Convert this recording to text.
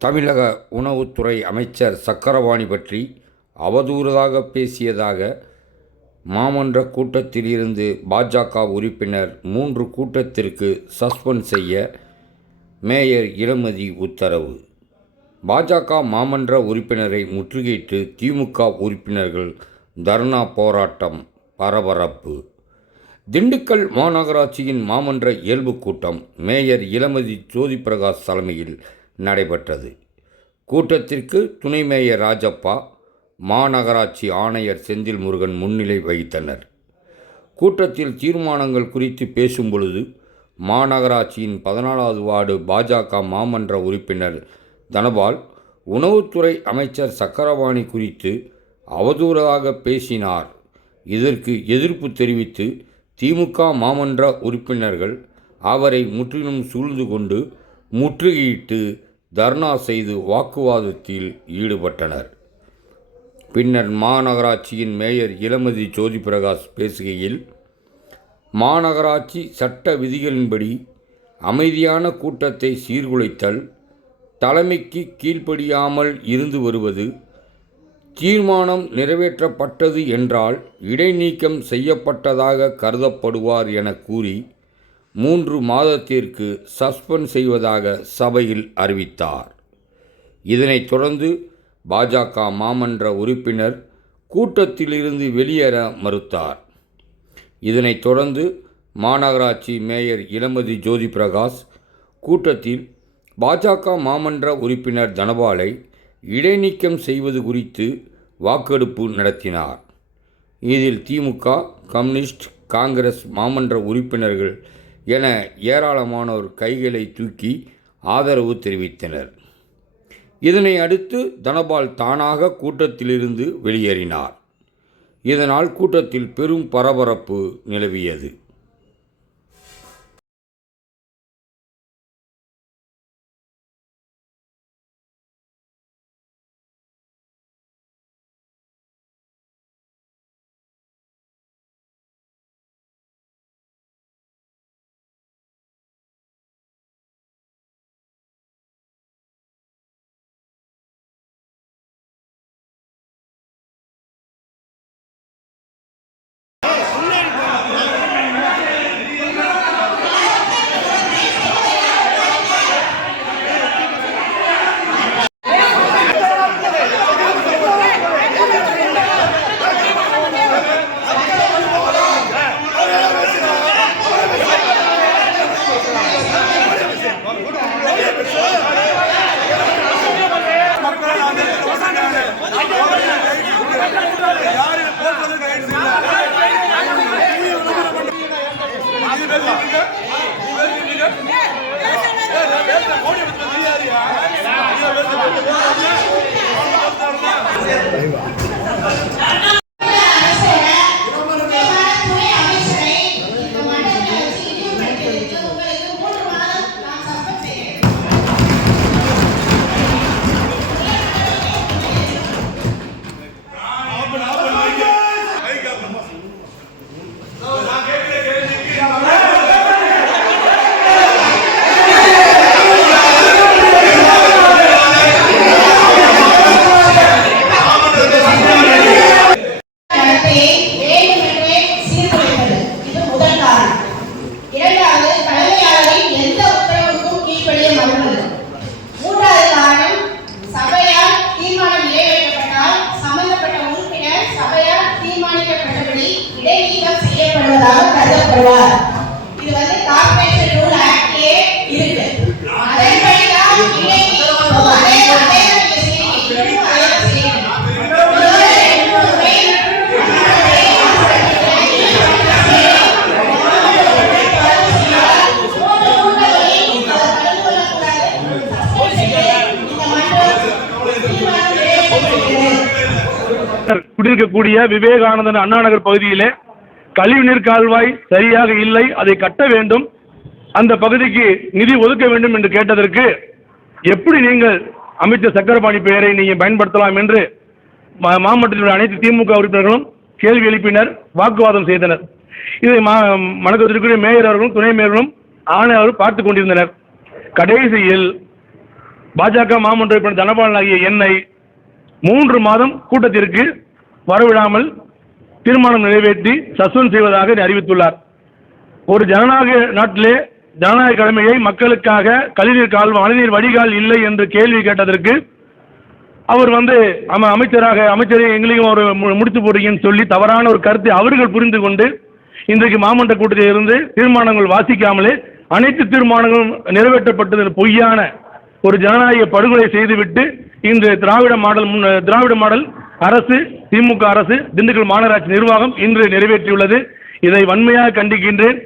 தமிழக உணவுத்துறை அமைச்சர் சக்கரபாணி பற்றி அவதூறாக பேசியதாக மாமன்ற கூட்டத்தில் இருந்து பாஜக உறுப்பினர் மூன்று கூட்டத்திற்கு சஸ்பெண்ட் செய்ய மேயர் இளமதி உத்தரவு. பாஜக மாமன்ற உறுப்பினரை முற்றுகையிட்டு திமுக உறுப்பினர்கள் தர்ணா போராட்டம் பரபரப்பு. திண்டுக்கல் மாநகராட்சியின் மாமன்ற இயல்புக் கூட்டம் மேயர் இளமதி ஜோதி பிரகாஷ் தலைமையில் நடைபெற்றது. கூட்டத்திற்கு துணை மேயர் ராஜப்பா மாநகராட்சி ஆணையர் செந்தில் முருகன் முன்னிலை வகித்தனர். கூட்டத்தில் தீர்மானங்கள் குறித்து பேசும் பொழுது மாநகராட்சியின் பதினாலாவது வார்டு பாஜக மாமன்ற உறுப்பினர் தனபால் உணவுத்துறை அமைச்சர் சக்கரவாணி குறித்து அவதூறாக பேசினார். இதற்கு எதிர்ப்பு தெரிவித்து திமுக மாமன்ற உறுப்பினர்கள் அவரை முற்றிலும் சூழ்ந்து கொண்டு முற்றுகையிட்டு தர்ணா செய்து வாக்குவாதத்தில் ஈடுபட்டனர். பின்னர் மாநகராட்சியின் மேயர் இளமதி ஜோதி பிரகாஷ் பேசுகையில் மாநகராட்சி சட்ட விதிகளின்படி அமைதியான கூட்டத்தை சீர்குலைத்தல் தலைமைக்கு கீழ்ப்படியாமல் இருந்து வருவது தீர்மானம் நிறைவேற்றப்பட்டது என்றால் இடைநீக்கம் செய்யப்பட்டதாக கருதப்படுவார் என கூறி மூன்று மாதத்திற்கு சஸ்பெண்ட் செய்வதாக சபையில் அறிவித்தார். இதனைத் தொடர்ந்து பாஜக மாமன்ற உறுப்பினர் கூட்டத்திலிருந்து வெளியேற மறுத்தார். இதனைத் தொடர்ந்து மாநகராட்சி மேயர் இளமதி ஜோதி பிரகாஷ் கூட்டத்தில் பாஜக மாமன்ற உறுப்பினர் தனபாலை இடைநீக்கம் செய்வது குறித்து வாக்கெடுப்பு நடத்தினார். இதில் திமுக கம்யூனிஸ்ட் காங்கிரஸ் மாமன்ற உறுப்பினர்கள் என ஏராளமானோர் கைகளை தூக்கி ஆதரவு தெரிவித்தனர். இதனை அடுத்து தனபால் தானாக கூட்டத்திலிருந்து வெளியேறினார். இதனால் கூட்டத்தில் பெரும் பரபரப்பு நிலவியது. Olha lá. செய்யப்படுவதாக கருதப்படுவார். இது வந்து கார்ப்பரேஷன் ரூல் ஆக்ட்லயே இருக்கு. அதே அதே குடியிருக்கக்கூடிய விவேகானந்தன் அண்ணா நகர் பகுதியிலே கழிவுநீர் கால்வாய் சரியாக இல்லை அதை கட்ட வேண்டும். அந்த பகுதிக்கு நிதி ஒதுக்க வேண்டும் என்று கேட்டதற்கு எப்படி நீங்கள் அமைச்சர் சக்கரபாணி பெயரை நீங்கள் பயன்படுத்தலாம் என்று மா- மாவட்டத்தில் உள்ள அனைத்து திமுக உறுப்பினர்களும் கேள்வி எழுப்பினர் வாக்குவாதம் செய்தனர். இதை மா மணக்கத்திற்குரிய மேயர் அவர்களும் துணை மேயர்களும் ஆணையரும் பார்த்து கொண்டிருந்தனர். கடைசியில் பாஜக மாமன்ற உறுப்பினர் தனபாலன் ஆகிய என்னை மூன்று மாதம் கூட்டத்திற்கு வரவிடாமல் தீர்மானம் நிறைவேற்றி சஸ்பெண்ட் செய்வதாக அறிவித்துள்ளார். ஒரு ஜனநாயக நாட்டிலே ஜனநாயக கடமையை மக்களுக்காக கழிநீர் கால் மழைநீர் வடிகால் இல்லை என்று கேள்வி கேட்டதற்கு அவர் வந்து அம அமைச்சராக அமைச்சரை எங்களையும் ஒரு முடித்து போடுறீங்கன்னு சொல்லி தவறான ஒரு கருத்தை அவர்கள் புரிந்து கொண்டு இன்றைக்கு மாமன்ற கூட்டத்தில் இருந்து தீர்மானங்கள் வாசிக்காமலே அனைத்து தீர்மானங்களும் நிறைவேற்றப்பட்டது பொய்யான ஒரு ஜனநாயக படுகொலை செய்துவிட்டு இன்று திராவிட மாடல் முன்- திராவிட மாடல் அரசு திமுக அரசு திண்டுக்கல் மாநகராட்சி நிர்வாகம் இன்று நிறைவேற்றியுள்ளது. இதை வன்மையாக கண்டிக்கின்றேன்.